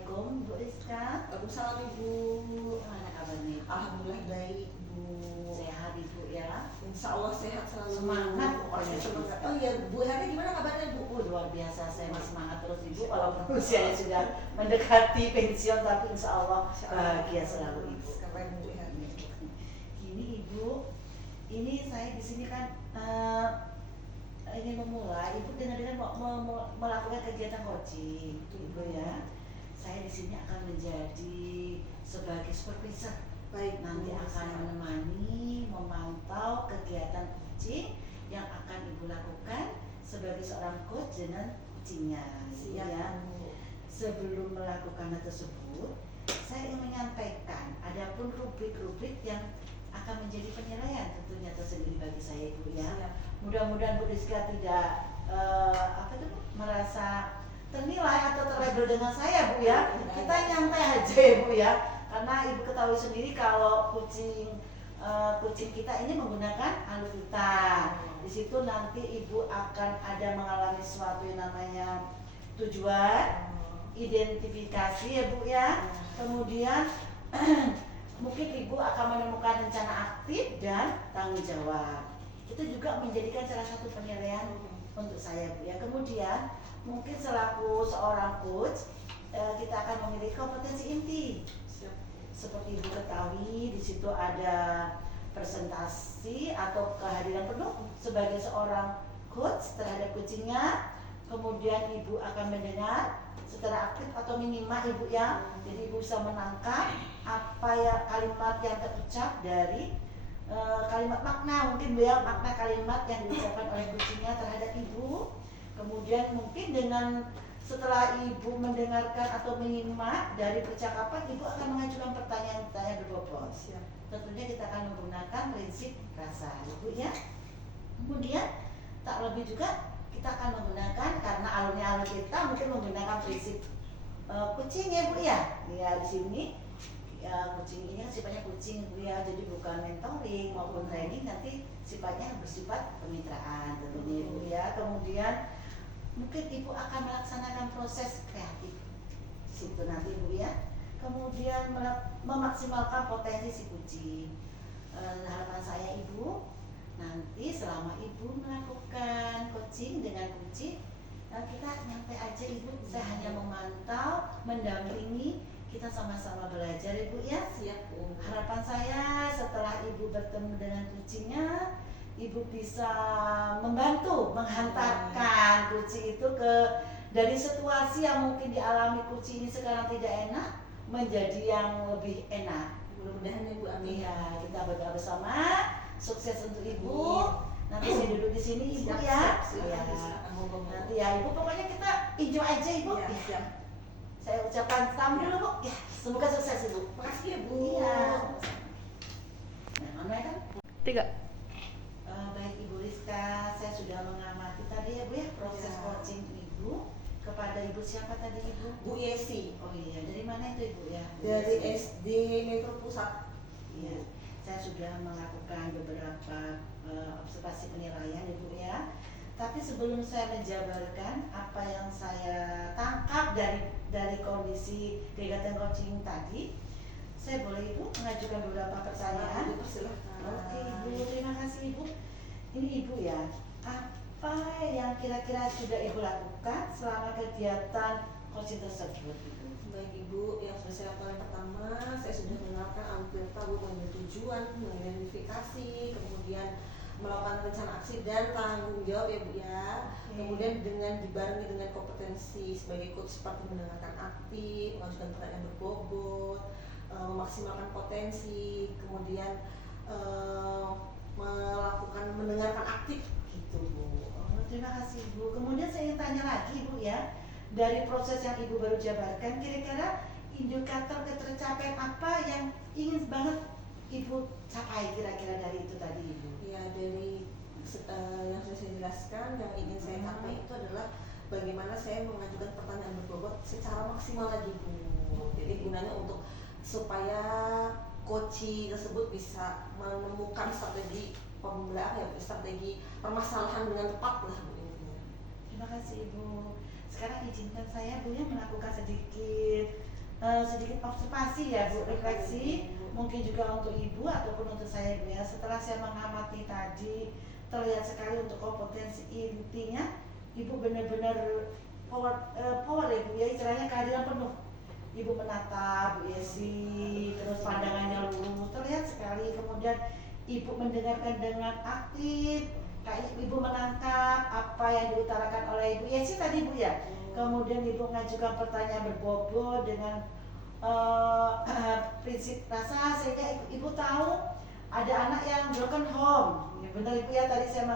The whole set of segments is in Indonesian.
Assalamualaikum Bu Rizka. Waalaikumsalam Ibu. Gimana kabarnya? Alhamdulillah baik Bu. Sehat Ibu ya? Insya Allah sehat selalu. Semangat pokoknya pokoknya. semangat. Oh iya Bu Hana gimana kabarnya Bu? Luar biasa, saya masih semangat terus Ibu. Walaupun usianya sudah mendekati pensiun, tapi insya Allah bahagia selalu Ibu. Keren Bu Hana. Gini Ibu, ini saya di sini kan ingin memulai. Ibu dengar-dengar mau melakukan kegiatan coaching, Ibu ya. Saya di sini akan menjadi sebagai supervisor. Baik. Nanti akan menemani, memantau kegiatan coaching yang akan Ibu lakukan sebagai seorang coach dengan coachingnya, ya. Sebelum melakukan hal tersebut, saya ingin menyampaikan adapun rubrik-rubrik yang akan menjadi penilaian tentunya tersendiri bagi saya Ibu ya. Mudah-mudahan Bu Rizka tidak merasa ternilai atau terlabel dengan saya Bu ya. Kita nyantai aja ya Bu ya. Karena Ibu ketahui sendiri kalau kucing kita ini menggunakan aluvitan. Di situ nanti Ibu akan ada mengalami sesuatu yang namanya tujuan, identifikasi ya Bu ya. Kemudian mungkin Ibu akan menemukan rencana aktif dan tanggung jawab. Itu juga menjadikan salah satu penilaian untuk saya Bu ya. Kemudian mungkin selaku seorang coach kita akan memiliki kompetensi inti. Seperti Ibu ketahui, di situ ada presentasi atau kehadiran penuh sebagai seorang coach terhadap coachingnya. Kemudian Ibu akan mendengar secara aktif atau minimal Ibu ya. Jadi Ibu bisa menangkap apa ya kalimat yang terucap dari kalimat makna, mungkin Bu ya, makna kalimat yang diucapkan oleh coachingnya terhadap Ibu. Kemudian mungkin dengan setelah Ibu mendengarkan atau menyimak dari percakapan, Ibu akan mengajukan pertanyaan-pertanyaan berbobot. Tentunya kita akan menggunakan prinsip rasa Ibu ya. Kemudian tak lebih juga kita akan menggunakan, karena alurnya kita mungkin menggunakan prinsip kucing ya Bu ya. Ya di sini ya, kucing ini kan sifatnya kucing Bu ya, jadi bukan mentoring maupun training, nanti sifatnya bersifat kemitraan tentunya Bu ya. Kemudian mungkin Ibu akan melaksanakan proses kreatif situ nanti Bu ya. Kemudian memaksimalkan potensi si kucing. Harapan saya Ibu, nanti selama Ibu melakukan coaching dengan kucing, kita nyantai aja Ibu, saya hanya memantau, mendampingi, kita sama-sama belajar Ibu ya. Siap Bu. Harapan saya setelah Ibu bertemu dengan kucingnya, Ibu bisa membantu menghantarkan kucing itu dari situasi yang mungkin dialami kucing ini sekarang tidak enak menjadi yang lebih enak. Mudah-mudahan ya Bu, amin. Iya, kita berdoa bersama. Sukses untuk Ibu. Nanti saya duduk di sini Ibu ya. Nanti ya Ibu, pokoknya kita enjoy aja Ibu. Ya, siap. Saya ucapkan salam dulu Bu. Ya, semoga sukses Ibu. Makasih ya Bu. Iya. Nah, mana kan? 3. Baik Ibu Rizka, saya sudah mengamati tadi ya Bu ya proses coaching Ibu kepada Ibu siapa tadi Ibu? Bu Yesi. Oh iya, dari mana itu Ibu ya? Dari SD Metro Pusat. Iya, saya sudah melakukan beberapa observasi penilaian Ibu ya. Tapi sebelum saya menjabarkan apa yang saya tangkap dari kondisi kegiatan coaching tadi, saya boleh Ibu mengajukan beberapa pertanyaan? Persilahkan. Oke Ibu, terima kasih Ibu. Ini Ibu ya, apa yang kira-kira sudah Ibu lakukan selama kegiatan coaching tersebut Ibu? Baik Ibu, yang sudah saya lakukan yang pertama, saya sudah mengenalkan aluviata Bu, mengambil tujuan, mengidentifikasi, kemudian melakukan rencana aksi dan tanggung jawab ya Bu ya. Kemudian dengan dibarengi dengan kompetensi sebagai coach seperti mendengarkan aktif, mengajukan pertanyaan berbobot, memaksimalkan potensi, kemudian melakukan mendengarkan aktif gitu Bu. Oh, terima kasih Ibu. Kemudian saya ingin tanya lagi Ibu ya, dari proses yang Ibu baru jabarkan, kira-kira indikator ketercapaian apa yang ingin banget Ibu capai kira-kira dari itu tadi Ibu? Ya, dari yang sudah saya jelaskan, yang ingin saya capai itu adalah bagaimana saya mengajukan pertanyaan berbobot secara maksimal lagi Bu. Jadi gunanya untuk supaya coaching tersebut bisa menemukan strategi pembelaan, strategi permasalahan dengan tepat lah Bu. Terima Terima kasih Ibu. Sekarang izinkan saya Bu ya melakukan sedikit observasi ya Bu, refleksi mungkin juga untuk Ibu ataupun untuk saya Bu ya. Setelah saya mengamati tadi, terlihat sekali untuk kompetensi intinya Ibu benar-benar power ya Bu ya, istilahnya kehadiran penuh. Ibu menata Bu Yesi, terus pandangannya lurus, terlihat sekali. Kemudian Ibu mendengarkan dengan aktif, kayak Ibu menangkap apa yang diutarakan oleh Ibu Yesi tadi Bu ya. Kemudian Ibu mengajukan pertanyaan berbobot dengan prinsip rasa, sehingga Ibu tahu ada anak yang broken home. Ya, benar Ibu ya, tadi saya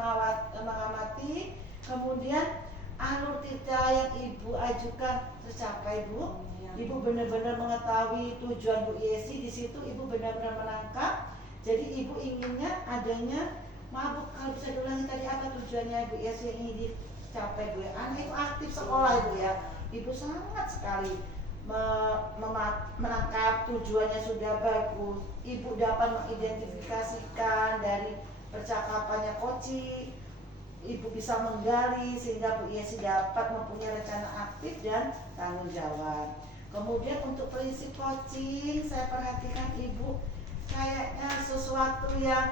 mengamati. Kemudian alur cerita yang Ibu ajukan tercapai Bu. Ibu benar-benar mengetahui tujuan Bu Yesi, di situ Ibu benar-benar menangkap. Jadi Ibu inginnya adanya, maaf Bu, kalau bisa diulangi tadi apa tujuannya Bu Yesi yang ingin dicapai Bu ya? Anak itu aktif sekolah Ibu ya. Ibu sangat sekali menangkap tujuannya sudah bagus. Ibu dapat mengidentifikasikan dari percakapannya Koci. Ibu bisa menggali sehingga Bu Yesi dapat mempunyai rencana aktif dan tanggung jawab. Kemudian untuk prinsip coaching, saya perhatikan Ibu kayaknya sesuatu yang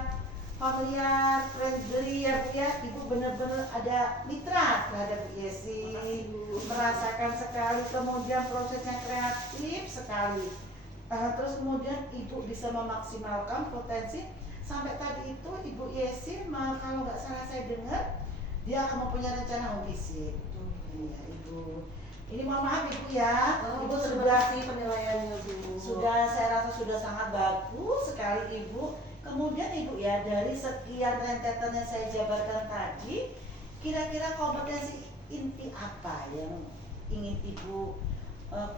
familiar, friendly ya Bu ya. Ibu benar-benar ada mitra terhadap Bu Yesi, merasakan sekali. Kemudian prosesnya kreatif sekali. Terus kemudian Ibu bisa memaksimalkan potensi. Sampai tadi itu Ibu Yesi, kalau nggak salah saya dengar, dia akan mempunyai rencana home visit. Iya Ibu. Ini mohon maaf Ibu ya, Ibu sudah penilaiannya Bu. Saya rasa sudah sangat bagus sekali Ibu. Kemudian Ibu ya, dari sekian rentetan yang saya jabarkan tadi, kira-kira kompetensi inti apa yang ingin Ibu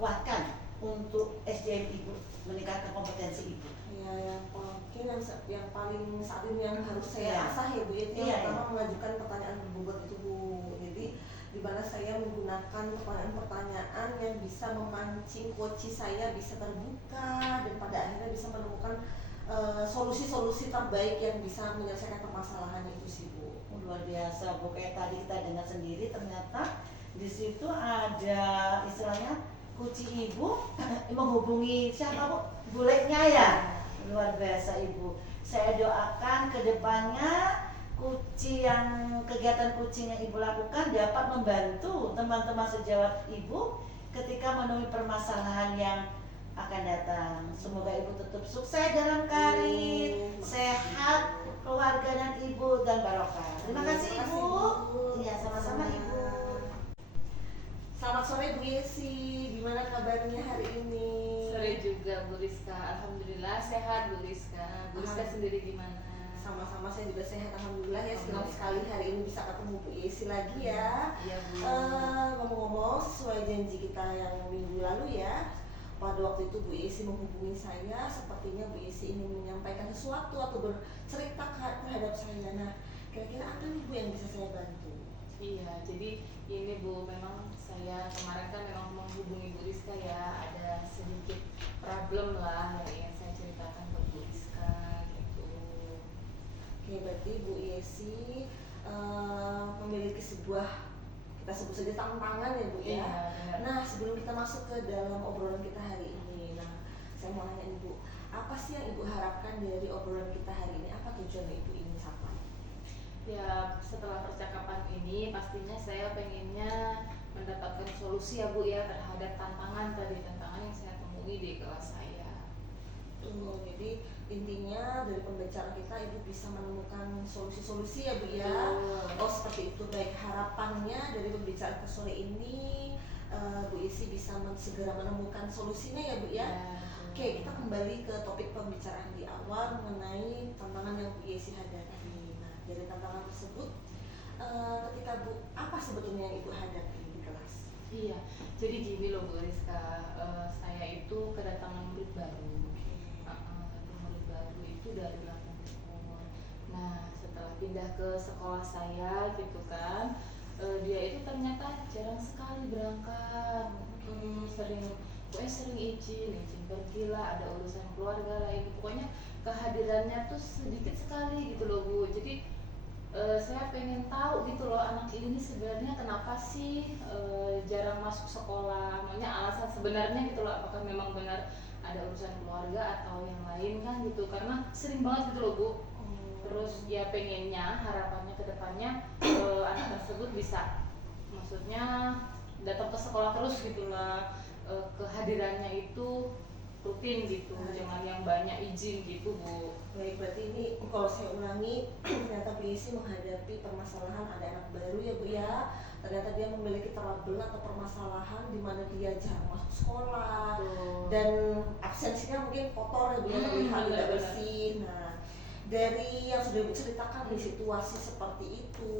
kuatkan untuk SDM Ibu, meningkatkan kompetensi Ibu? Ya, yang mungkin yang paling saat ini yang harus saya asah ya Bu, itu yang pertama mengajukan pertanyaan berbobot itu Bu. Jadi di mana saya menggunakan pertanyaan-pertanyaan yang bisa memancing coach saya bisa terbuka dan pada akhirnya bisa menemukan solusi-solusi terbaik yang bisa menyelesaikan permasalahan itu sih Bu. Luar biasa Bu, kayak tadi kita dengar sendiri ternyata di situ ada istilahnya kunci Ibu menghubungi siapa Bu? Bulenya ya. Luar biasa Ibu. Saya doakan ke depannya kegiatan kucing yang Ibu lakukan dapat membantu teman-teman sejawat Ibu ketika menemui permasalahan yang akan datang. Semoga Ibu tetap sukses dalam karir, sehat, keluarga dan Ibu dan barokah. Terima kasih Ibu. Iya, sama-sama Ibu. Selamat sore Bu Yesi, gimana kabarnya hari ini? Sore juga Bu Rizka, alhamdulillah sehat Bu Rizka. Bu Rizka sendiri gimana? Sama-sama, saya juga sehat alhamdulillah ya. Senang sekali hari ini bisa ketemu Bu Yesi lagi ya. Iya Bu. Ngomong-ngomong, sesuai janji kita yang minggu lalu ya, pada waktu itu Bu Yesi menghubungi saya, sepertinya Bu Yesi ingin menyampaikan sesuatu atau bercerita terhadap saya. Nah, kira-kira apa nih Bu yang bisa saya bantu? Iya, jadi ini Bu, memang saya kemarin kan memang menghubungi Bu Rizka ya, ada sedikit problem lah yang ingin saya ceritakan ke Bu Rizka gitu. Oke, berarti Bu Yesi memiliki sebuah, kita sebut saja tantangan ya Bu ya. Iya, benar. Nah, sebelum kita masuk ke dalam obrolan kita hari ini, nah saya mau nanya Ibu, apa sih yang Ibu harapkan dari obrolan kita hari ini? Apa tujuan yang Ibu ingin capai? Ya, setelah percakapan ini pastinya saya pengennya mendapatkan solusi ya Bu ya terhadap tantangan yang saya temui di kelas saya. Jadi intinya dari pembicaraan kita Ibu bisa menemukan solusi-solusi ya Bu ya. Oh seperti itu, baik harapannya dari pembicaraan ke sore ini Bu Isi bisa segera menemukan solusinya ya Bu ya. Oke, kita kembali ke topik pembicaraan di awal mengenai tantangan yang Bu Isi hadapi. Nah, dari tantangan tersebut ketika Bu, apa sebetulnya yang Ibu hadapi di kelas? Iya, jadi gini loh Bu Rizka, saya itu kedatangan murid baru. Murid baru itu dari Lampung Timur. Nah, setelah pindah ke sekolah saya gitu kan, dia itu ternyata jarang sekali berangkat. Sering izin pergi lah, ada urusan keluarga lah, ini pokoknya kehadirannya tuh sedikit sekali gitu loh Bu. Jadi saya pengen tahu gitu loh anak ini sebenarnya kenapa sih jarang masuk sekolah, makanya alasan sebenarnya gitu loh, apakah memang benar ada urusan keluarga atau yang lain kan gitu, karena sering banget gitu loh Bu. Terus ya pengennya harapannya ke depannya anak tersebut bisa, maksudnya datang ke sekolah terus gitulah, kehadirannya itu rutin gitu, jangan yang banyak izin gitu Bu. Baik, berarti ini kalau saya ulangi ternyata Bu Yesi menghadapi permasalahan ada anak baru ya Bu ya. Ternyata dia memiliki trouble atau permasalahan di mana dia jarang masuk sekolah dan absensinya mungkin kotor ya Bu ya, terlihat tidak bersih. Nah, dari yang sudah Ibu ceritakan di situasi seperti itu,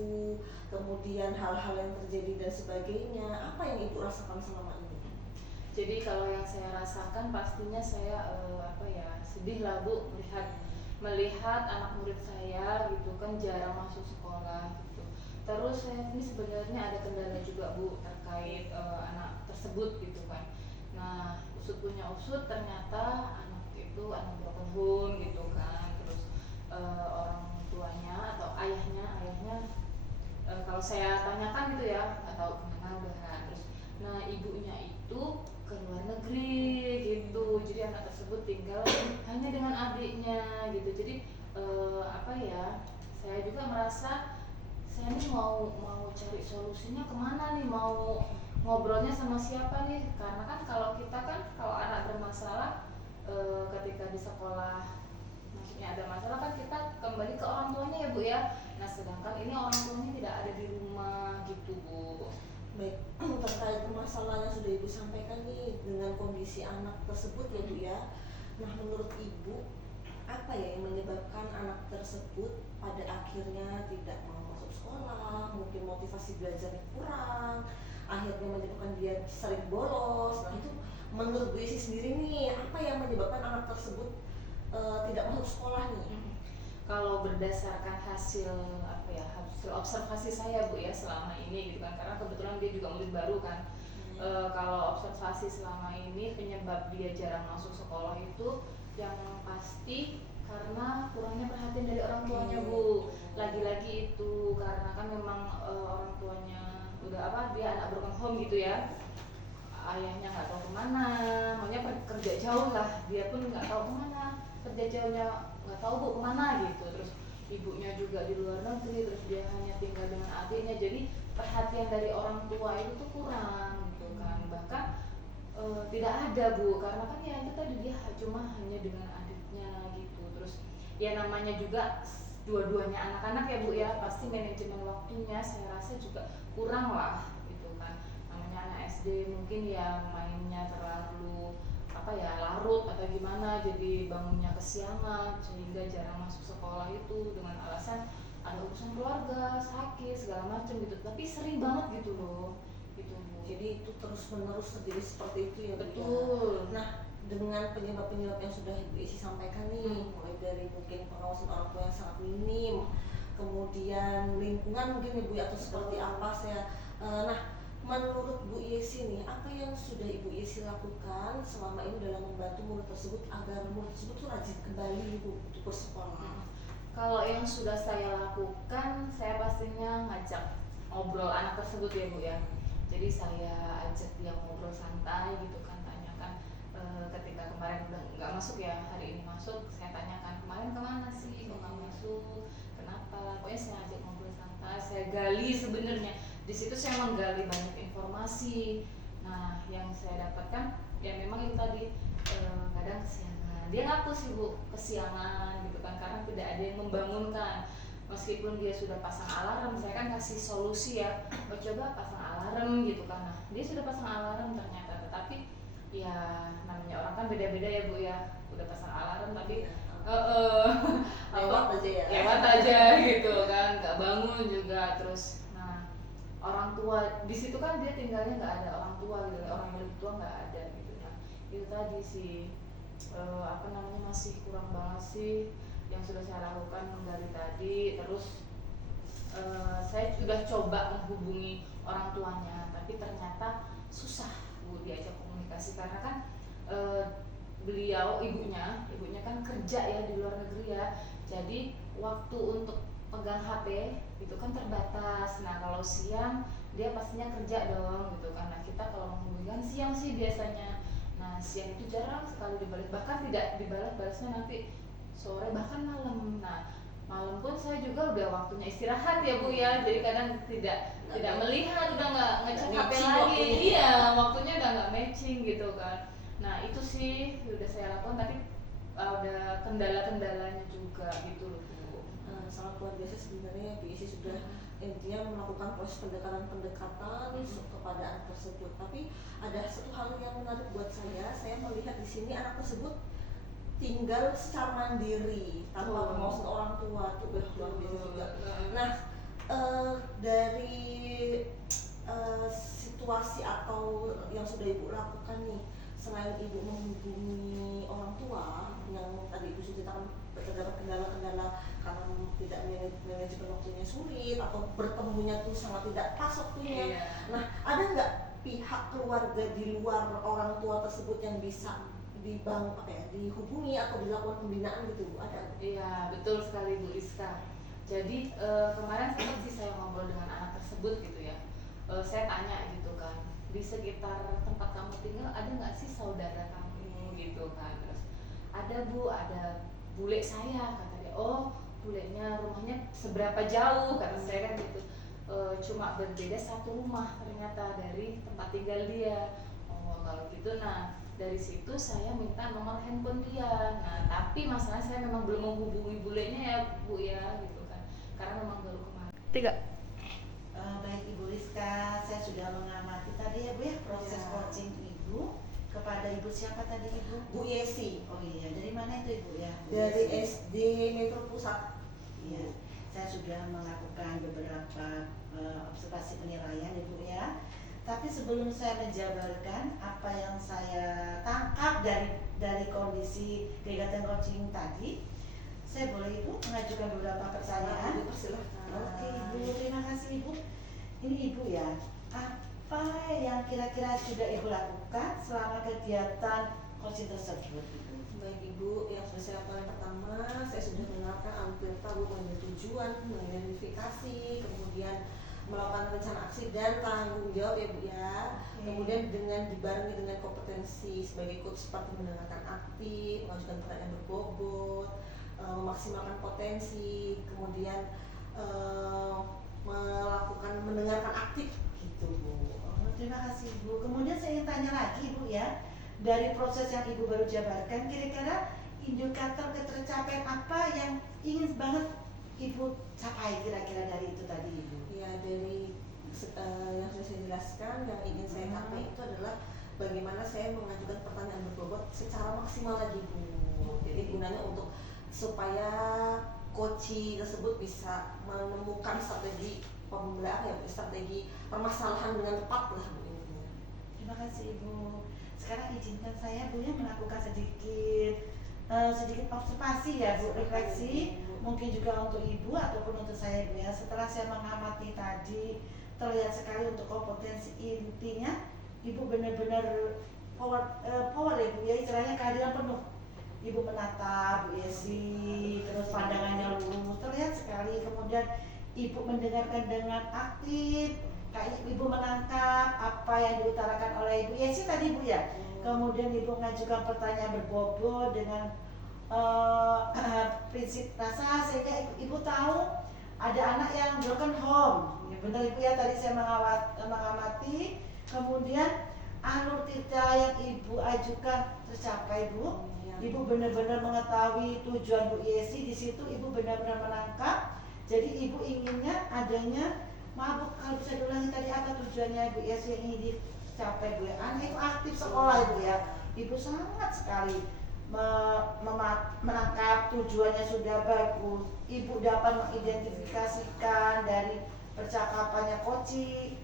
kemudian hal-hal yang terjadi dan sebagainya, apa yang Ibu rasakan selama ini? Jadi kalau yang saya rasakan pastinya saya sedih lah Bu, melihat anak murid saya gitu kan jarang masuk sekolah gitu. Terus saya ini sebenarnya ada kendala juga Bu terkait anak tersebut gitu kan. Nah, usut punya usut ternyata anak itu anak broken home gitu kan. Terus orang tuanya atau ayahnya kalau saya tanyakan gitu ya atau kemana udahan. Terus nah ibunya itu ke luar negeri gitu, jadi anak tersebut tinggal hanya dengan adiknya gitu. Jadi saya juga merasa saya ini mau cari solusinya kemana nih, mau ngobrolnya sama siapa nih, karena kan kalau anak bermasalah ketika di sekolah maksudnya ada masalah kan kita kembali ke orang tuanya ya Bu ya. Nah sedangkan ini orang tuanya tidak ada di rumah gitu Bu. Baik, terkait permasalahan yang sudah Ibu sampaikan nih dengan kondisi anak tersebut ya Bu ya. Nah menurut Ibu, apa ya yang menyebabkan anak tersebut pada akhirnya tidak mau masuk sekolah, mungkin motivasi belajarnya kurang, akhirnya menyebabkan dia sering bolos. Nah itu menurut Bu Isi sendiri nih, apa yang menyebabkan anak tersebut tidak masuk sekolah nih? Kalau berdasarkan hasil observasi saya Bu ya selama ini gitu kan, karena kebetulan dia juga murid baru kan. Kalau observasi selama ini penyebab dia jarang masuk sekolah itu yang pasti karena kurangnya perhatian dari orang tuanya Bu. Lagi-lagi itu karena kan memang orang tuanya dia anak broken home gitu ya. Ayahnya nggak tahu kemana, makanya kerja jauh lah, dia pun nggak tahu kemana, kerja jauhnya nggak tahu Bu kemana gitu. Terus ibunya juga di luar negeri, terus dia hanya tinggal dengan adiknya, jadi perhatian dari orang tua itu tuh kurang gitu kan. Bahkan tidak ada Bu, karena kan ya itu tadi dia cuma hanya dengan adiknya gitu. Terus ya namanya juga dua-duanya anak-anak ya Bu ya, pasti manajemen waktunya saya rasa juga kurang lah gitu kan. Namanya anak SD mungkin ya mainnya terlalu larut atau gimana, jadi bangunnya kesiangan sehingga jarang masuk sekolah itu dengan alasan ada urusan keluarga, sakit segala macam gitu. Tapi sering banget gitu loh gitu Bu. Jadi itu terus menerus terjadi seperti itu ya Bu. Betul. Nah dengan penyebab-penyebab yang sudah Ibu Isi sampaikan nih, mulai dari mungkin pengawasan orang tua yang sangat minim, kemudian lingkungan mungkin Ibu atau seperti apa nah menurut Bu Yesi nih, apa yang sudah Ibu Yesi lakukan selama ini dalam membantu murid tersebut agar murid tersebut tuh rajin kembali Bu untuk bersekolah? Kalau yang sudah saya lakukan, saya pastinya ngajak ngobrol anak tersebut ya Bu ya. Jadi saya ajak dia ngobrol santai gitu kan, tanyakan ketika kemarin udah nggak masuk ya, hari ini masuk, saya tanyakan kemarin kemana sih kok nggak masuk, kenapa? Pokoknya saya ajak ngobrol santai, saya gali sebenarnya. Di situ saya menggali banyak informasi. Nah, yang saya dapatkan ya memang itu tadi kadang kesiangan. Dia ngaku sih Bu, kesiangan gitu kan, karena tidak ada yang membangunkan. Meskipun dia sudah pasang alarm, saya kan kasih solusi ya, coba pasang alarm gitu kan. Nah, dia sudah pasang alarm ternyata, tetapi ya namanya orang kan beda-beda ya Bu ya. Udah pasang alarm tapi lewat aja gitu kan, nggak bangun juga. Terus orang tua di situ kan dia tinggalnya nggak ada orang tua gitu, orang yang lebih tua nggak ada gitu. Nah itu tadi sih masih kurang banget sih yang sudah saya lakukan menggali tadi. Terus saya sudah coba menghubungi orang tuanya, tapi ternyata susah Bu diajak komunikasi karena kan beliau ibunya kan kerja ya di luar negeri ya, jadi waktu untuk pegang HP itu kan terbatas. Nah kalau siang dia pastinya kerja dong gitu kan. Nah kita kalau menghubungi kan siang sih biasanya. Nah siang itu jarang sekali dibalik, bahkan tidak dibalas-balasnya nanti sore bahkan malam. Nah malam pun saya juga udah waktunya istirahat ya Bu ya, jadi kadang tidak melihat, udah nggak ngecek HP matching lagi. waktunya. Iya, waktunya udah nggak matching gitu kan. Nah itu sih udah saya lakukan, tapi ada kendala-kendalanya juga gitu loh Bu. Sangat luar biasa sebenarnya Bu Isi sudah intinya melakukan proses pendekatan kepada anak tersebut. Tapi ada satu hal yang menarik buat saya melihat di sini anak tersebut tinggal secara mandiri tanpa pengawasan orang tua, itu luar biasa juga. Nah dari situasi atau yang sudah Ibu lakukan nih, selain Ibu menghubungi orang tua yang tadi Ibu ceritakan terdapat kendala-kendala karena tidak manajemen waktunya sulit atau bertemunya tuh sangat tidak pas waktunya. Nah, ada nggak pihak keluarga di luar orang tua tersebut yang bisa dihubungi atau dilakukan pembinaan gitu Bu? Ada? Iya betul sekali Bu Iska. Jadi kemarin sempat sih saya ngobrol dengan anak tersebut gitu ya. Saya tanya gitu kan, di sekitar tempat kamu tinggal ada nggak sih saudara kamu gitu kan. Terus ada Bu, ada bule saya, kata dia. Oh bulenya rumahnya seberapa jauh, kata saya kan gitu. Cuma berbeda satu rumah ternyata dari tempat tinggal dia. Oh kalau gitu, nah dari situ saya minta nomor handphone dia. Nah tapi masalahnya saya memang belum menghubungi bulenya ya Bu ya gitu kan, karena memang baru kemarin. Baik Ibu Rizka, saya sudah mengamati tadi ya Bu ya proses coaching Ibu kepada Ibu siapa tadi Ibu? Bu Yesi. Oh iya, dari mana itu Ibu ya? Dari SD Metro Pusat. Iya, saya sudah melakukan beberapa observasi penilaian Ibu ya. Tapi sebelum saya menjabarkan apa yang saya tangkap dari kondisi kegiatan coaching tadi, saya boleh Ibu mengajukan beberapa pertanyaan? Ibu persilahkan. Oke Ibu, terima kasih Ibu. Ini Ibu ya, apa yang kira-kira sudah Ibu lakukan selama kegiatan coaching tersebut Ibu? Baik Ibu, yang sudah saya lakukan yang pertama, saya sudah mengenalkan alur tahu mengenai tujuan, mengidentifikasi, kemudian melakukan rencana aksi dan tanggung jawab ya Bu ya. Kemudian dengan dibarengi dengan kompetensi sebagai coach seperti mendengarkan aktif, mengajukan pertanyaan berbobot, memaksimalkan potensi, kemudian melakukan mendengarkan aktif gitu Bu. Oh, terima kasih Bu. Kemudian saya ingin tanya lagi Bu ya, dari proses yang Ibu baru jabarkan, kira-kira indikator ketercapaian apa yang ingin banget Ibu capai kira-kira dari itu tadi Ibu? Ya dari yang sudah saya jelaskan, yang ingin saya capai itu adalah bagaimana saya mengajukan pertanyaan berbobot secara maksimal lagi Bu. Jadi gunanya untuk supaya coaching tersebut bisa menemukan strategi strategi permasalahan dengan tepat lah Bu. Terima kasih Ibu. Sekarang izinkan saya Bu ya melakukan sedikit observasi ya Bu, refleksi mungkin juga untuk Ibu ataupun untuk saya Bu ya. Setelah saya mengamati tadi, terlihat sekali untuk kompetensi intinya Ibu benar-benar power ya Bu ya, istilahnya kehadiran penuh. Ibu menata Bu Yesi, terus pandangannya lurus, terlihat sekali. Kemudian Ibu mendengarkan dengan aktif, Ibu menangkap apa yang diutarakan oleh Ibu Yesi tadi Bu ya. Kemudian Ibu mengajukan pertanyaan berbobot dengan prinsip rasa, sehingga Ibu tahu ada anak yang broken home. Ya, benar Ibu ya, tadi saya mengamati. Kemudian alur cerita yang Ibu ajukan tercapai Bu. Ibu benar-benar mengetahui tujuan Bu Yesi, di situ Ibu benar-benar menangkap. Jadi Ibu inginnya adanya, maaf Bu, kalau bisa diulangi tadi apa tujuannya Bu Yesi yang ingin dicapai Bu ya? Anak itu aktif sekolah Ibu ya. Ibu sangat sekali menangkap tujuannya sudah bagus. Ibu dapat mengidentifikasikan dari percakapannya coaching.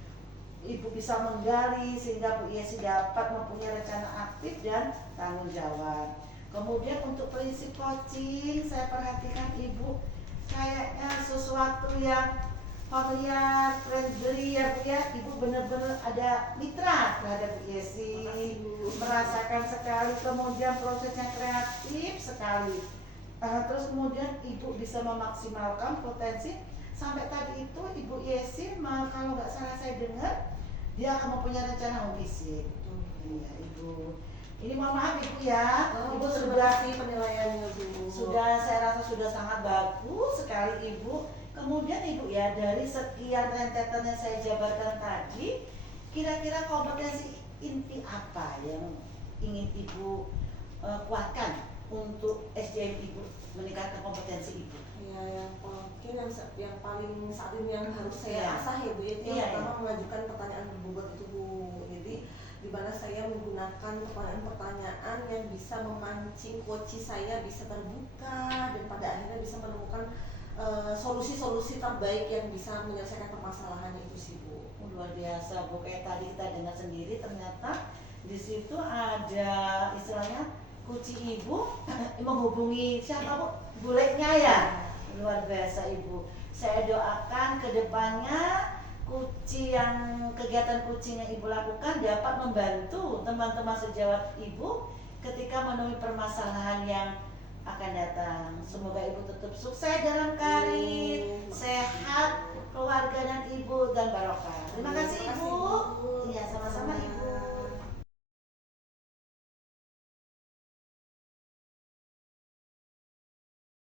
Ibu bisa menggali sehingga Bu Yesi dapat mempunyai rencana aktif dan tanggung jawab. Kemudian untuk prinsip coaching, saya perhatikan Ibu kayaknya sesuatu yang familiar, friendly ya Bu ya. Ibu benar-benar ada mitra terhadap Bu Yesi, merasakan sekali. Kemudian prosesnya kreatif sekali. Terus kemudian Ibu bisa memaksimalkan potensi sampai tadi itu Ibu Yesi kalau nggak salah saya dengar dia akan mempunyai rencana home visit. Iya Ibu. Ini mohon maaf Ibu ya, Ibu sudah penilaiannya Bu. saya rasa sudah sangat bagus sekali Ibu. Kemudian Ibu ya, dari sekian rentetan yang saya jabarkan tadi, kira-kira kompetensi inti apa yang ingin Ibu kuatkan untuk SDM Ibu, meningkatkan kompetensi Ibu? Ya, yang mungkin yang paling saat ini yang harus saya Iya. asah ya Bu, itu Iya, yang pertama mengajukan pertanyaan berbobot itu Bu. Jadi di mana saya menggunakan pertanyaan-pertanyaan yang bisa memancing coach saya bisa terbuka dan pada akhirnya bisa menemukan solusi-solusi terbaik yang bisa menyelesaikan permasalahan itu sih Bu. Luar biasa Bu, kayak tadi kita dengar sendiri ternyata di situ ada istilahnya kunci Ibu menghubungi siapa Bu? Bulenya ya. Luar biasa Ibu. Saya doakan ke depannya kegiatan kucing yang Ibu lakukan dapat membantu teman-teman sejawat Ibu ketika menemui permasalahan yang akan datang. Semoga Ibu tetap sukses dalam karir, sehat, keluarga dan Ibu dan barokah. Terima kasih Ibu. Iya, sama-sama